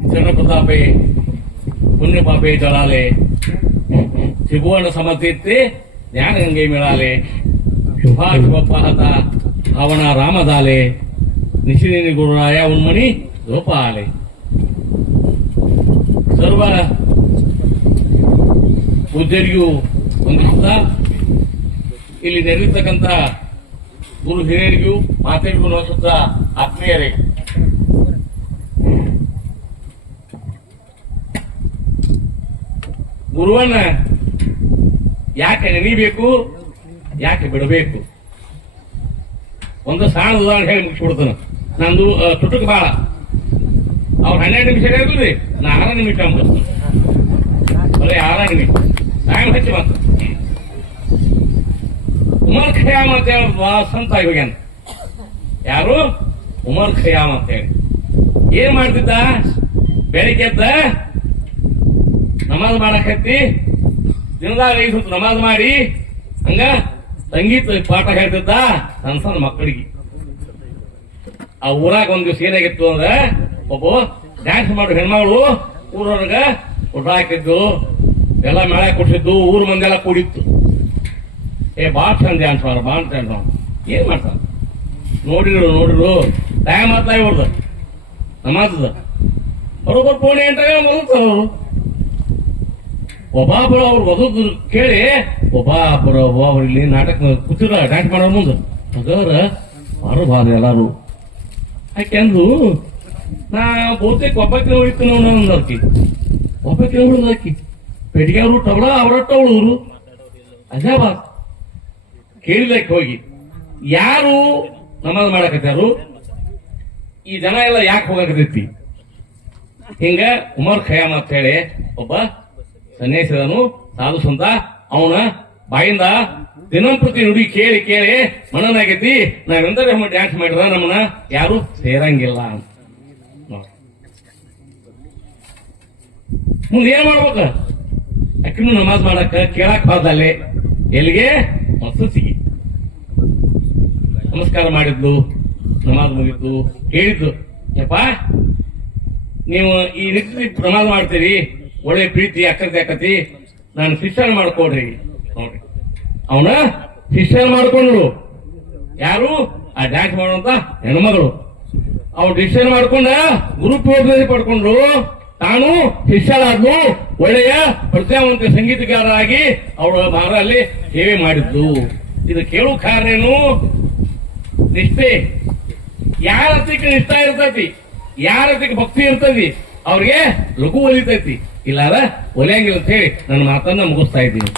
ચંદ્રપ્રતાપે પુણ્યપાપે જળાલે શિભુવન સમર્થિત્રે જ્ઞાન ગંગે મેળાલે શુભા શુભપ્પ હતા ભાવના રામદાલે નિશિની ગુરુરાય ઉન્મણી ಧೋಪಾಲೆ ಸರ್ವ ಪೂಜ್ಯರಿಗೂ ವಂದಿಸುತ್ತಾ ಇಲ್ಲಿ ನೆರಳಿರ್ತಕ್ಕಂಥ ಗುರು ಹಿರಿಯರಿಗೂ ಮಾತೆಗೂ ನೋಸುತ್ತಾ ಆತ್ಮೀಯರೇ ಗುರುವನ್ನ ಯಾಕೆ ನೆನೀಬೇಕು? ಯಾಕೆ ಬಿಡಬೇಕು? ಒಂದು ಸಣ್ಣ ಉದಾಹರಣೆ ಹೇಳಿ ಮುಗಿಸ್ಬಿಡ್ತಾನ. ನಂದು ತುಟುಕ್ ಬಾಳ. ಅವ್ರ ಹನ್ನೆರಡು ನಿಮಿಷ ಹೇಳಿದ್ರಿ ನಾನು ಆರ ನಿಮಿಷ ಬರೀ ಆರ ನಿಮಿಷ. ಟೈಮ್ ಹೆಚ್ಚು ಬಂತು. ಉಮರ್ ಖಯಾಮ್ ಅಂತ ಹೇಳಿ ಸಂತ ಹೋಗ್ಯಾನ ಯಾರು? ಉಮರ್ ಖಯಾಮ್ ಅಂತ ಹೇಳಿ. ಏನ್ ಮಾಡ್ತಿದ್ದ? ಬೆಳಿಗ್ಗೆ ಎದ್ದ ನಮಾಜ್ ಮಾಡಕತ್ತಿ? ದಿನದಾಗ ಐದು ಹೊತ್ತು ನಮಾಜ್ ಮಾಡಿ, ಹಂಗ ಸಂಗೀತ ಪಾಠ ಹೇಳ್ತಿದ್ದ ಸಣ್ಣ ಸಣ್ಣ ಮಕ್ಕಳಿಗೆ. ಆ ಊರಾಗ ಒಂದ್ ದಿವಸ ಏನಾಗಿತ್ತು ಅಂದ್ರೆ, ಒಬ್ಬ ಡ್ಯಾನ್ಸ್ ಮಾಡೋ ಹೆಣ್ಮಗಳು ಊರೊಳಗ ಊಟ ಹಾಕಿದ್ದು ಎಲ್ಲ ಮೇಳ ಕೊಟ್ಟಿದ್ದು, ಊರ್ ಮಂದೆಲ್ಲ ಕೂಡಿತ್ತು. ಏ, ಬಾ ಚಂದ ಡ್ಯಾನ್ಸ್ ಬಾ ಅಂತ ನಾವು ಏನ್ ಮಾಡ್ತಾರ ನೋಡಿರು ನೋಡಿರು ಟೈಮ್ ಆತ ಇವ್ರದ್ದು ನಮಾಜದ. ಬರೋಬ್ಬರ್ ಪೋಣಿ ಎಂಟಾಗ ಬರುತ್ತಾರ ಅವರು ಒಬ್ಬಾಬರ ಅವ್ರು ಓದೋದು ಕೇಳಿ ಒಬ್ಬಾಬರ ಅವ್ರು ಇಲ್ಲಿ ನಾಟಕ ಕೂತಿರ ಡ್ಯಾನ್ಸ್ ಮಾಡೋ ಮುಂದೆ. ಅದರ ಬಾರು ಬಾರ ಎಲ್ಲಾರು ಯಾಕೆಂದು ನಾ ಬಹುತೇಕ ಒಬ್ಬಕ್ಕೆ ಉಳಿತು ನೋಡ ಅಂದರ್ಕಿ ಒಬ್ಬಕ್ಕೆ ಅಕ್ಕಿ ಪೆಟ್ಟಿಗೆ ಅವರು ತಬಳ ಅವರಟ್ಟ ಉಳಿದ್ರು ಅಜಾಬಾ ಕೇಳಿದಕ್ಕೆ ಹೋಗಿ. ಯಾರು ನಮಾಜ್ ಮಾಡಕತ್ತಾರು? ಈ ಜನ ಎಲ್ಲ ಯಾಕೆ ಹೋಗಕತ್ತೈತಿ? ಹಿಂಗ ಉಮರ್ ಖಯಾಮ್ ಅಂತ ಹೇಳಿ ಒಬ್ಬ ಸನ್ಯಾಸಿದನು ಸಾಧು ಸಂತ ಅವನ ಬಾಯಿಂದ ದಿನಂಪ್ರತಿ ನುಡಿ ಕೇಳಿ ಕೇಳಿ ಮನನಾಗೈತಿ ನಾವೆಂದರೆ ಡ್ಯಾನ್ಸ್ ಮಾಡಿದ್ರ, ನಮ್ಮನ್ನ ಯಾರು ಸೇರಂಗಿಲ್ಲ. ಮುಂದೆ ಏನ್ ಮಾಡ್ಬೇಕ? ಅಕ್ಕಿನೂ ನಮಾಜ್ ಮಾಡಕ್ಕ ಕೇಳಕ್ ಬಾರ್ದಲ್ಲಿ ಎಲ್ಲಿಗೆ? ಮಸೂತಿಗೆ ನಮಸ್ಕಾರ ಮಾಡಿದ್ಲು, ನಮಾಜ್ ಮುಗಿದ್ದು ಕೇಳಿದ್ದು. ಯಪ್ಪ, ನೀವು ಈ ರೀತಿ ನಮಾಜ್ ಮಾಡ್ತೀರಿ ಒಳ್ಳೆ ಪ್ರೀತಿ ಅಕ್ಕತಿ ನಾನು ಶಿಕ್ಷಣ ಮಾಡ್ಕೊಡ್ರಿ. ನೋಡ್ರಿ. ಅವನ ಶಿಕ್ಷಣ ಮಾಡ್ಕೊಂಡ್ರು. ಯಾರು? ಆ ಡ್ಯಾನ್ಸ್ ಮಾಡುವಂತ ಹೆಣ್ಮಗಳು. ಅವ್ರು ಡಿಸಿಷನ್ ಮಾಡ್ಕೊಂಡ ಗ್ರೂಪ್ ಯೋಜನೆ ಪಡ್ಕೊಂಡ್ರು. ತಾನು ಶಿಷ್ಯಳಾದ್ಲು ಒಳ್ಳೆಯ ಪ್ರತಿಭಾವಂತ ಸಂಗೀತಗಾರರಾಗಿ ಅವಳು ಮಾರಲ್ಲಿ ಸೇವೆ ಮಾಡಿದ್ದು ಇದು ಕೇಳು ಕಾರಣೇನು ನಿಷ್ಠೆ. ಯಾರ ಹತ್ತಿಕ್ಕೆ ನಿಷ್ಠ ಇರ್ತತಿ? ಯಾರ ಹತ್ತಿಕ್ಕೆ ಭಕ್ತಿ ಇರ್ತೈತಿ? ಅವ್ರಿಗೆ ಲಘು ಒಲಿತೈತಿ. ಇಲ್ಲಾರ ಒಲಿಯಂಗಿಲ್ಲ ಅಂತ ಹೇಳಿ ನನ್ನ ಮಾತನ್ನ ಮುಗಿಸ್ತಾ ಇದ್ದೀನಿ.